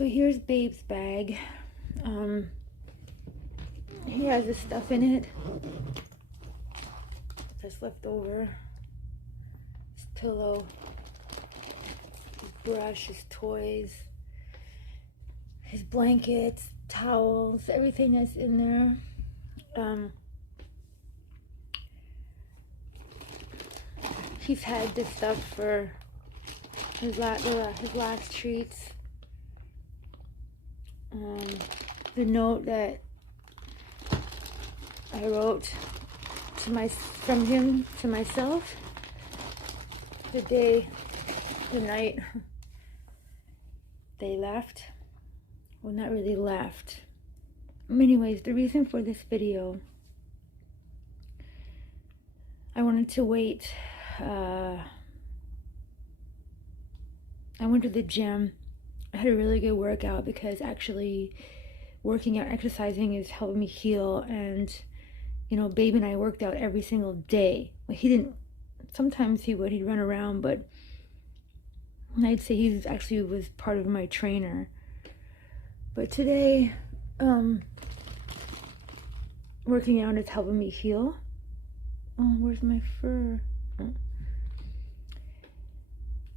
So here's Babe's bag. He has his stuff in it that's left over. His pillow, his brush, his toys, his blankets, towels, everything that's in there. He's had this stuff for his last treats. The note that I wrote from him to myself the night they left. Well, not really left. Anyways, the reason for this video, I wanted to wait. I went to the gym. I had a really good workout because actually working out, exercising is helping me heal. And you know, Babe and I worked out every single day. Well, he didn't, sometimes he'd run around, but I'd say he actually was part of my trainer. But today, working out is helping me heal. Oh, where's my fur? Oh.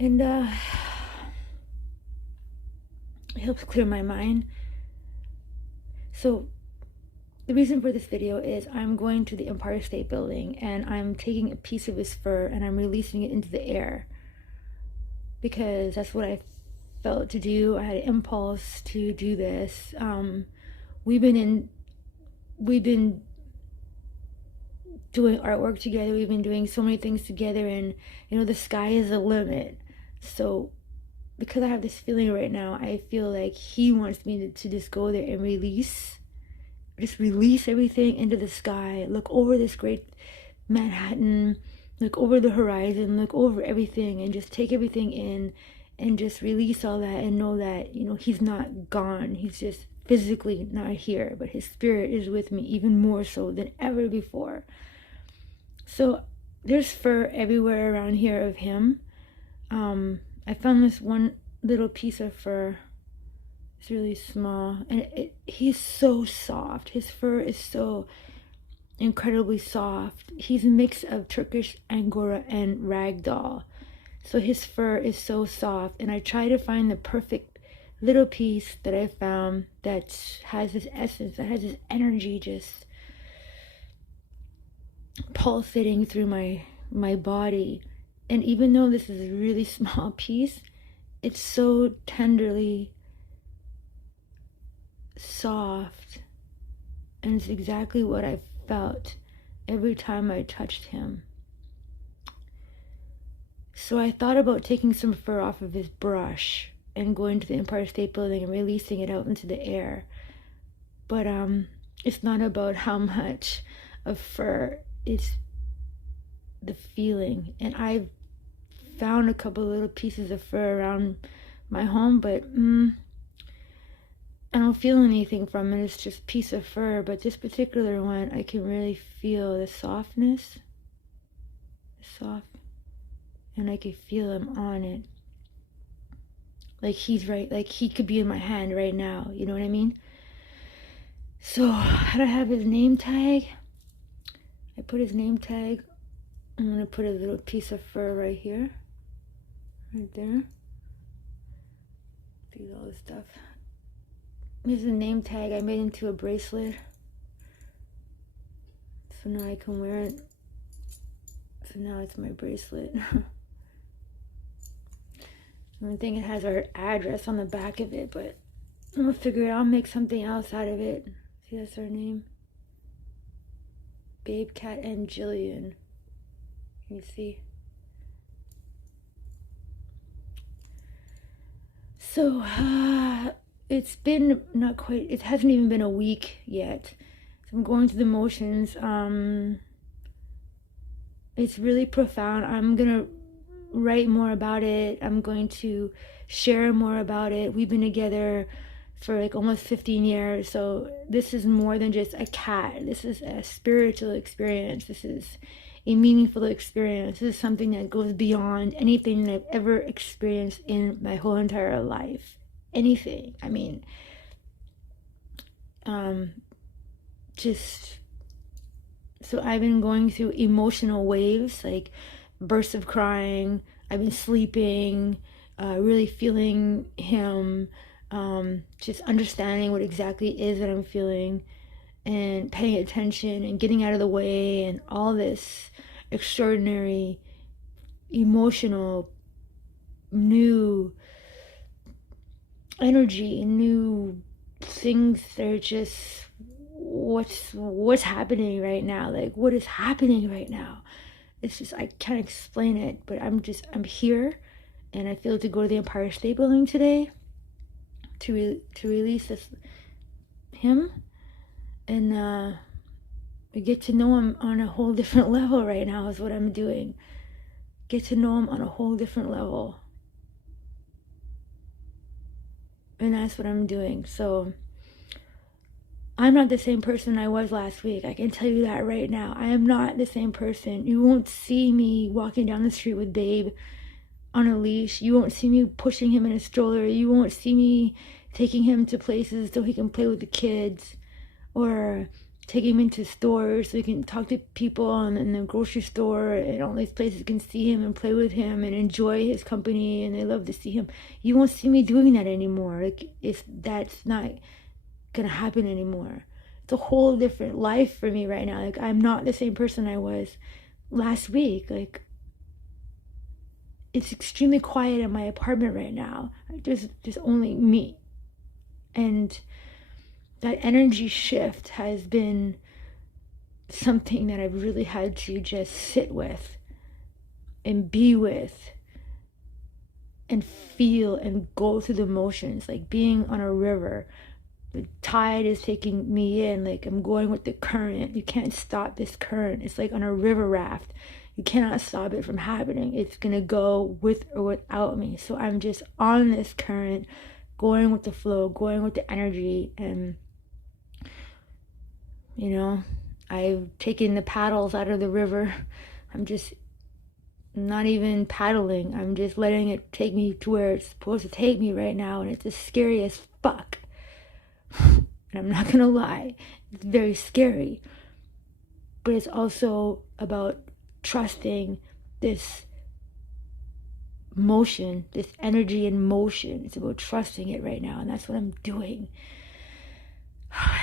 And it helps clear my mind. So the reason for this video is I'm going to the Empire State Building and I'm taking a piece of his fur and I'm releasing it into the air because that's what I felt to do. I had an impulse to do this. We've been doing artwork together. We've been doing so many things together, and you know, the sky is the limit. So because I have this feeling right now, I feel like he wants me to just go there and release everything into the sky, look over this great Manhattan, look over the horizon, look over everything, and just take everything in and just release all that and know that, you know, he's not gone. He's just physically not here, but his spirit is with me even more so than ever before. So there's fur everywhere around here of him. I found this one little piece of fur. It's really small, and he's so soft. His fur is so incredibly soft. He's a mix of Turkish, angora, and ragdoll. So his fur is so soft, and I try to find the perfect little piece that I found that has this essence, that has this energy just pulsating through my body. And even though this is a really small piece, it's so tenderly soft, and it's exactly what I felt every time I touched him. So I thought about taking some fur off of his brush and going to the Empire State Building and releasing it out into the air. But it's not about how much of fur, it's the feeling. And I've found a couple little pieces of fur around my home, but I don't feel anything from it. It's just a piece of fur. But this particular one, I can really feel the softness. Soft. And I can feel him on it. Like he's right, like he could be in my hand right now. You know what I mean? So I don't have his name tag. I put his name tag. I'm going to put a little piece of fur right here. Right there. See all this stuff. Here's a name tag I made into a bracelet. So now I can wear it. So now it's my bracelet. I think it has our address on the back of it, but I'm gonna figure it out. I'll make something else out of it. See, that's our name. Babe, Cat, and Jillian. You see? So, it's been not quite, it hasn't even been a week yet. So I'm going through the motions. It's really profound. I'm gonna write more about it. I'm going to share more about it. We've been together for like almost 15 years. So this is more than just a cat. This is a spiritual experience. This is a meaningful experience. This is something that goes beyond anything that I've ever experienced in my whole entire life. anything. I mean, just, so I've been going through emotional waves, like bursts of crying. I've been sleeping, really feeling him, just understanding what exactly it is that I'm feeling, and paying attention and getting out of the way, and all this extraordinary emotional new energy, new things that are just, what's happening right now? Like, what is happening right now? It's just, I can't explain it, but I'm here, and I feel to go to the Empire State Building today to release him, and get to know him on a whole different level right now is what I'm doing. Get to know him on a whole different level. And that's what I'm doing. So I'm not the same person I was last week. I can tell you that right now. I am not the same person. You won't see me walking down the street with Babe on a leash. You won't see me pushing him in a stroller. You won't see me taking him to places so he can play with the kids, or taking him into stores so he can talk to people in the grocery store, and all these places can see him and play with him and enjoy his company, and they love to see him. You won't see me doing that anymore. Like, that's not gonna happen anymore. It's a whole different life for me right now. Like, I'm not the same person I was last week. Like, it's extremely quiet in my apartment right now. Just only me. And that energy shift has been something that I've really had to just sit with and be with and feel and go through the motions, like being on a river. The tide is taking me in, like I'm going with the current. You can't stop this current. It's like on a river raft. You cannot stop it from happening. It's gonna go with or without me. So I'm just on this current, going with the flow, going with the energy. And you know, I've taken the paddles out of the river. I'm just not even paddling. I'm just letting it take me to where it's supposed to take me right now. And it's as scary as fuck. And I'm not gonna lie, it's very scary. But it's also about trusting this motion, this energy in motion. It's about trusting it right now. And that's what I'm doing.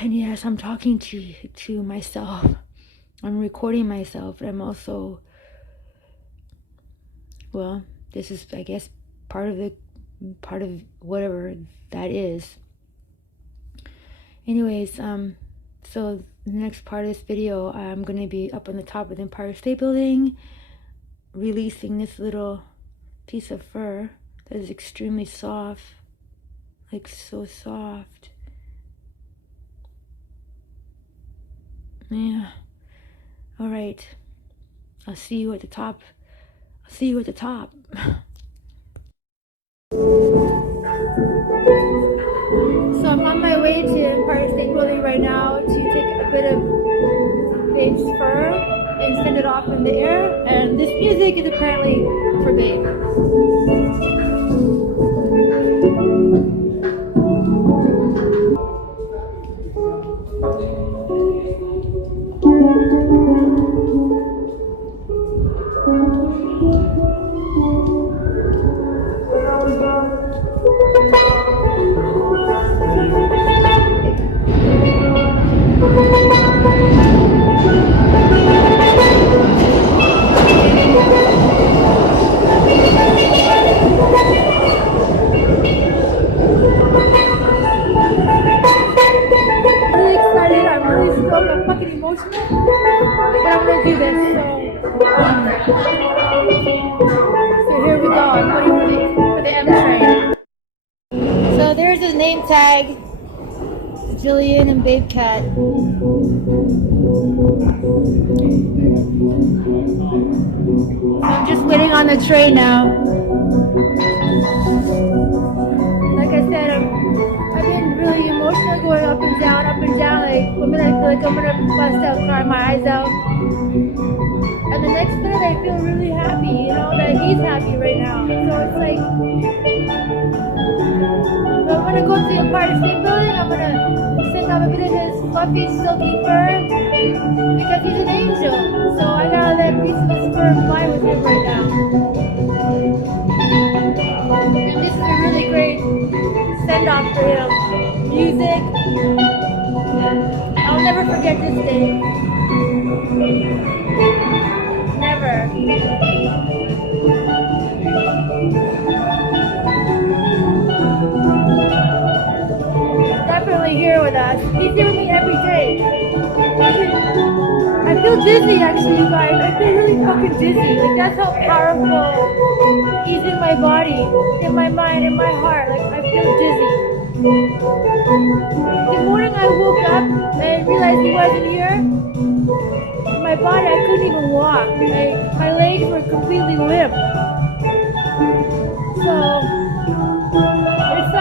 And yes, I'm talking to myself. I'm recording myself, but I'm also, well, this is, I guess, part of whatever that is. Anyways, so the next part of this video, I'm going to be up on the top of the Empire State Building, releasing this little piece of fur that is extremely soft, like so soft. Yeah. All right. I'll see you at the top. I'll see you at the top. So I'm on my way to Empire State Building right now to take a bit of Babe's fur and send it off in the air. And this music is apparently for Babe. So there's his name tag, Jillian and Babe Cat. I'm just waiting on the train now. Like I said, I've been really emotional, going up and down, like one minute I feel like I'm gonna bust out, cry my eyes out. And the next minute I feel really happy, you know, that he's happy right now. So it's like, up to the Empire State Building, I'm gonna send off a bit of his fluffy, silky fur because he's an angel. So I gotta let a piece of his fur fly with him right now. And this is a really great send off for him. Music. I'll never forget this day. Never. Definitely here with us. He's here with me every day. I feel dizzy actually, you guys. I feel really fucking dizzy. Like that's how powerful he's in my body, in my mind, in my heart. Like I feel dizzy. The morning I woke up and realized he wasn't here, my body, I couldn't even walk. Like my legs were completely limp. So it's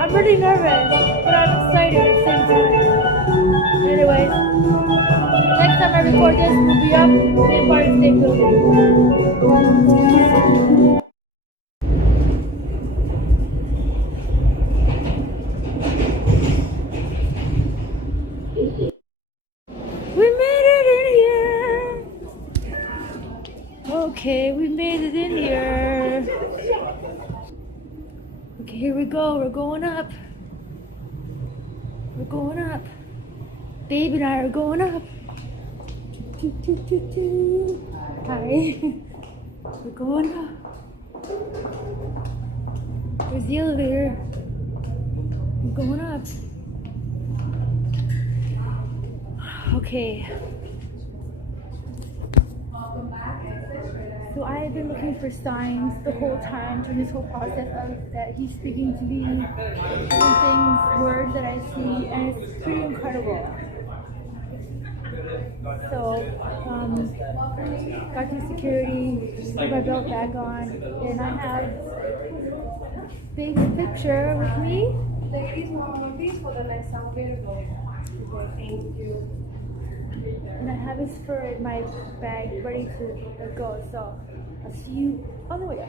I'm really nervous, but I'm excited at the same time. Anyways, next time I record this, we'll be up in the Empire State Building. We made it in here. Okay, we made it in here. Okay, here we go. We're going up. We're going up. Babe and I are going up. Hi. We're going up. There's the elevator. We're going up. Okay. So I have been looking for signs the whole time during this whole process of that he's speaking to me, doing things, words that I see, and it's pretty incredible. So, got to security, put my belt back on, and I have Babe's picture with me. And I have his fur in my bag ready to go, so I'll see you on the way up.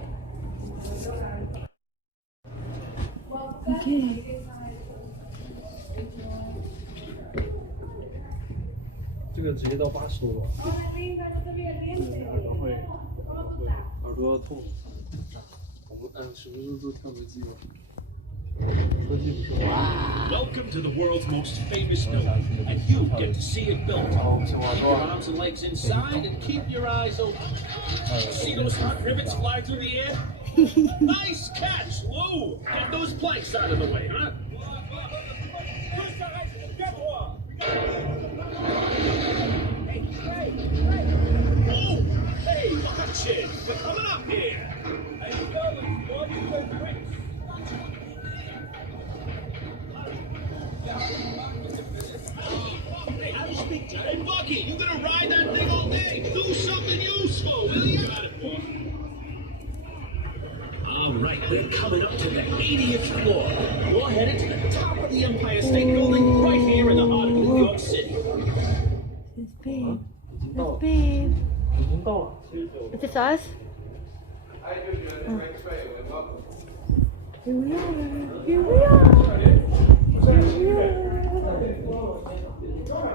Okay. 这个直接到80度吧，会耳朵痛。我们是不是都跳飞机了？车机不是。Welcome to the world's most famous building, and you get to see it built. Keep your arms and legs inside and keep your eyes open. See those hot rivets fly through the air? Nice catch, Lou! Get those planks out of the way, huh? Oh, hey, watch it! We're coming up here! Hey, Bucky, you gonna ride that thing all day? Do something useful, will you? Got it, boss. All right, we're coming up to the 80th floor. We're headed to the top of the Empire State Building, right here in the heart of New York City. It's Babe. It's Babe. 已经到了。 Is this us? Here we are. Here we are. Here we are.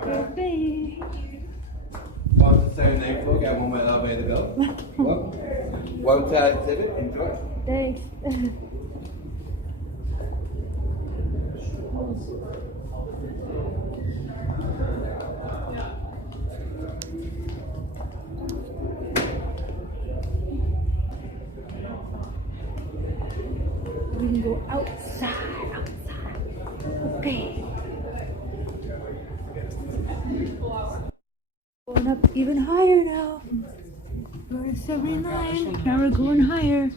Here's Babe. Welcome to the same name floor. Got one more elevator to go. Welcome. Welcome to our exhibit. Enjoy. Thanks. We can go outside. Okay. Going up even higher now. We're at 79. Now we're going higher.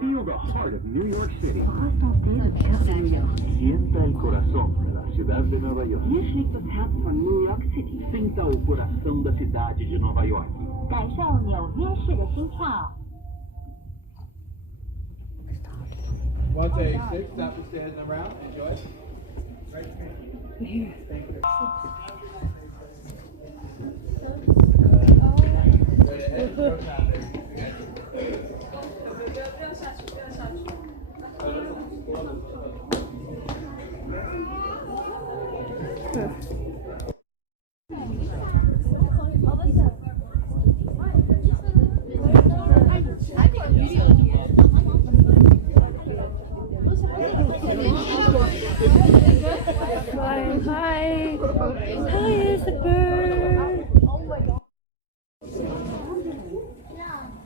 Feel the heart of New York City. Sienta el coração da cidade de Nova York. This liegt das Herz von New York City. Sinta o coração da cidade de Nova York. 感受纽约市的心跳。1 to 6, stop the stairs and around. Enjoy. Here. Hi, hi. Hi, it's a bird.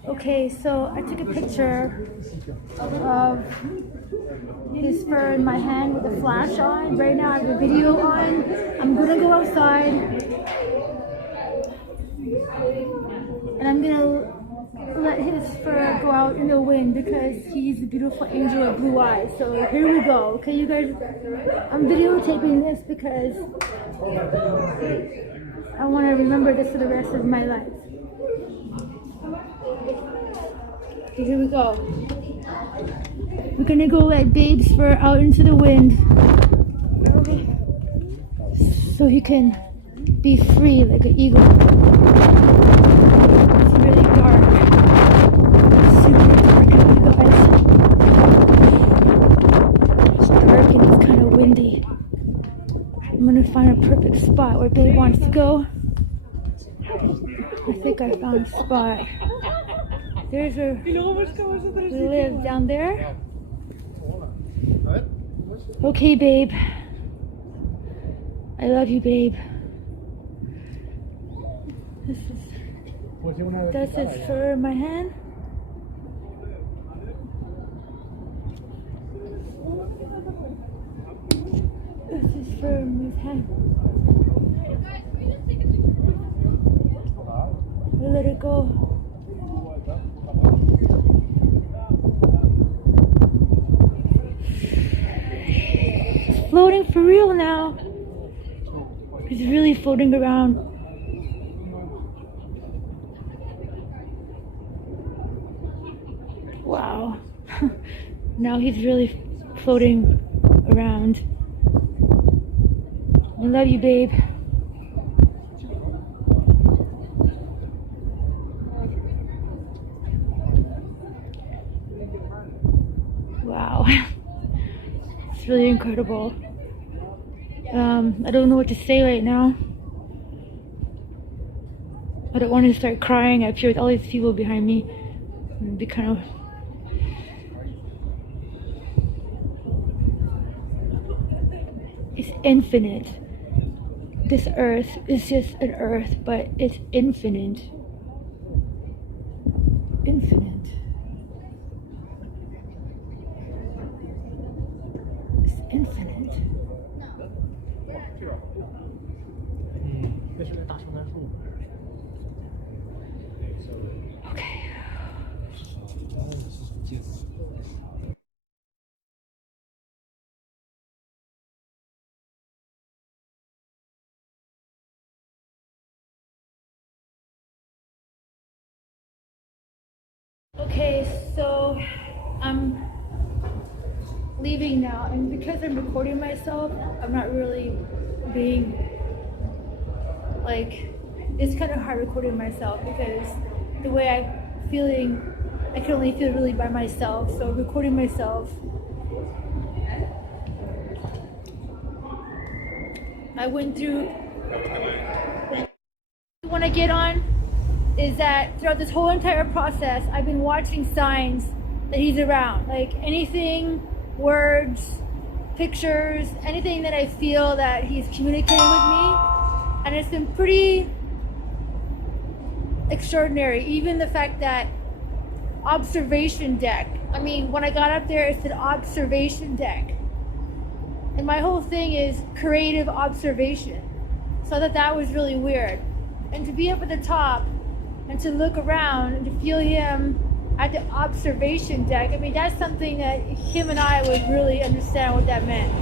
Okay, so I took a picture of his fur in my hand with a flash on. Right now I have a video on. I'm gonna go outside and I'm gonna let his fur go out in the wind because he's a beautiful angel with blue eyes. So here we go. Okay, you guys, I'm videotaping this because I want to remember this for the rest of my life. Okay, here we go. We're gonna go let Babe's fur out into the wind so he can be free like an eagle. It's really dark. Super dark, you guys. It's dark and it's kind of windy. I'm gonna find a perfect spot where Babe wants to go. I think I found a spot. There's where we live, down there. Okay, Babe. I love you, Babe. That's his fur in my hand. That's his fur in his hand. I let it go. It's floating for real now. He's really floating around. Wow. Now he's really floating around. I love you, Babe. Wow. It's really incredible. I don't know what to say right now. I don't want to start crying up here with all these people behind me. It'd be kind of... It's infinite. This earth is just an earth, but it's infinite. Infinite. It's infinite. Okay. Okay, so I'm leaving now, and because I'm recording myself, I'm not really being like, it's kind of hard recording myself because the way I'm feeling, I can only feel really by myself. So recording myself, I went through, what I want to get on is that throughout this whole entire process, I've been watching signs that he's around. Like anything, words, pictures, anything that I feel that he's communicating with me. And it's been pretty extraordinary. Even the fact that observation deck. I mean, when I got up there, it said observation deck. And my whole thing is creative observation. So I thought that was really weird. And to be up at the top and to look around and to feel him at the observation deck, I mean, that's something that him and I would really understand what that meant.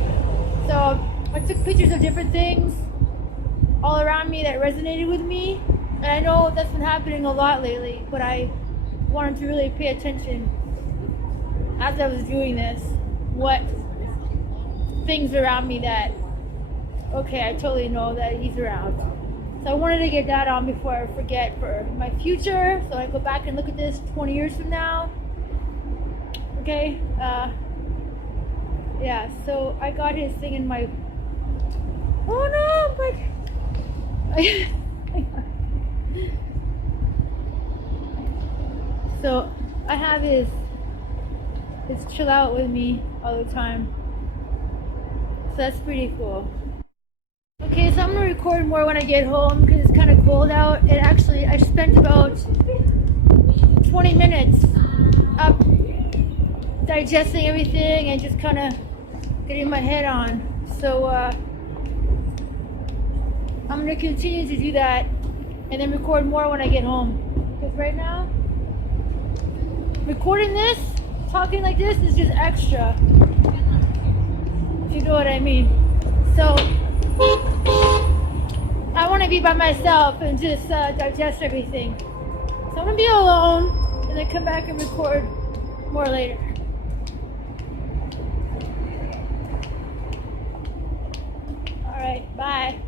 So I took pictures of different things all around me that resonated with me. And I know that's been happening a lot lately, but I wanted to really pay attention as I was doing this. what things around me that, okay, I totally know that he's around. So I wanted to get that on before I forget for my future, so I go back and look at this 20 years from now. Okay, yeah, so I got his thing in my, oh no, but so I have his chill out with me all the time. So that's pretty cool. Okay, so I'm gonna record more when I get home because it's kind of cold out. And actually, I spent about 20 minutes up digesting everything and just kind of getting my head on. So I'm gonna continue to do that and then record more when I get home. Because right now, recording this, talking like this is just extra. If you know what I mean. So I want to be by myself and just digest everything. So I'm gonna be alone and then come back and record more later. All right, bye.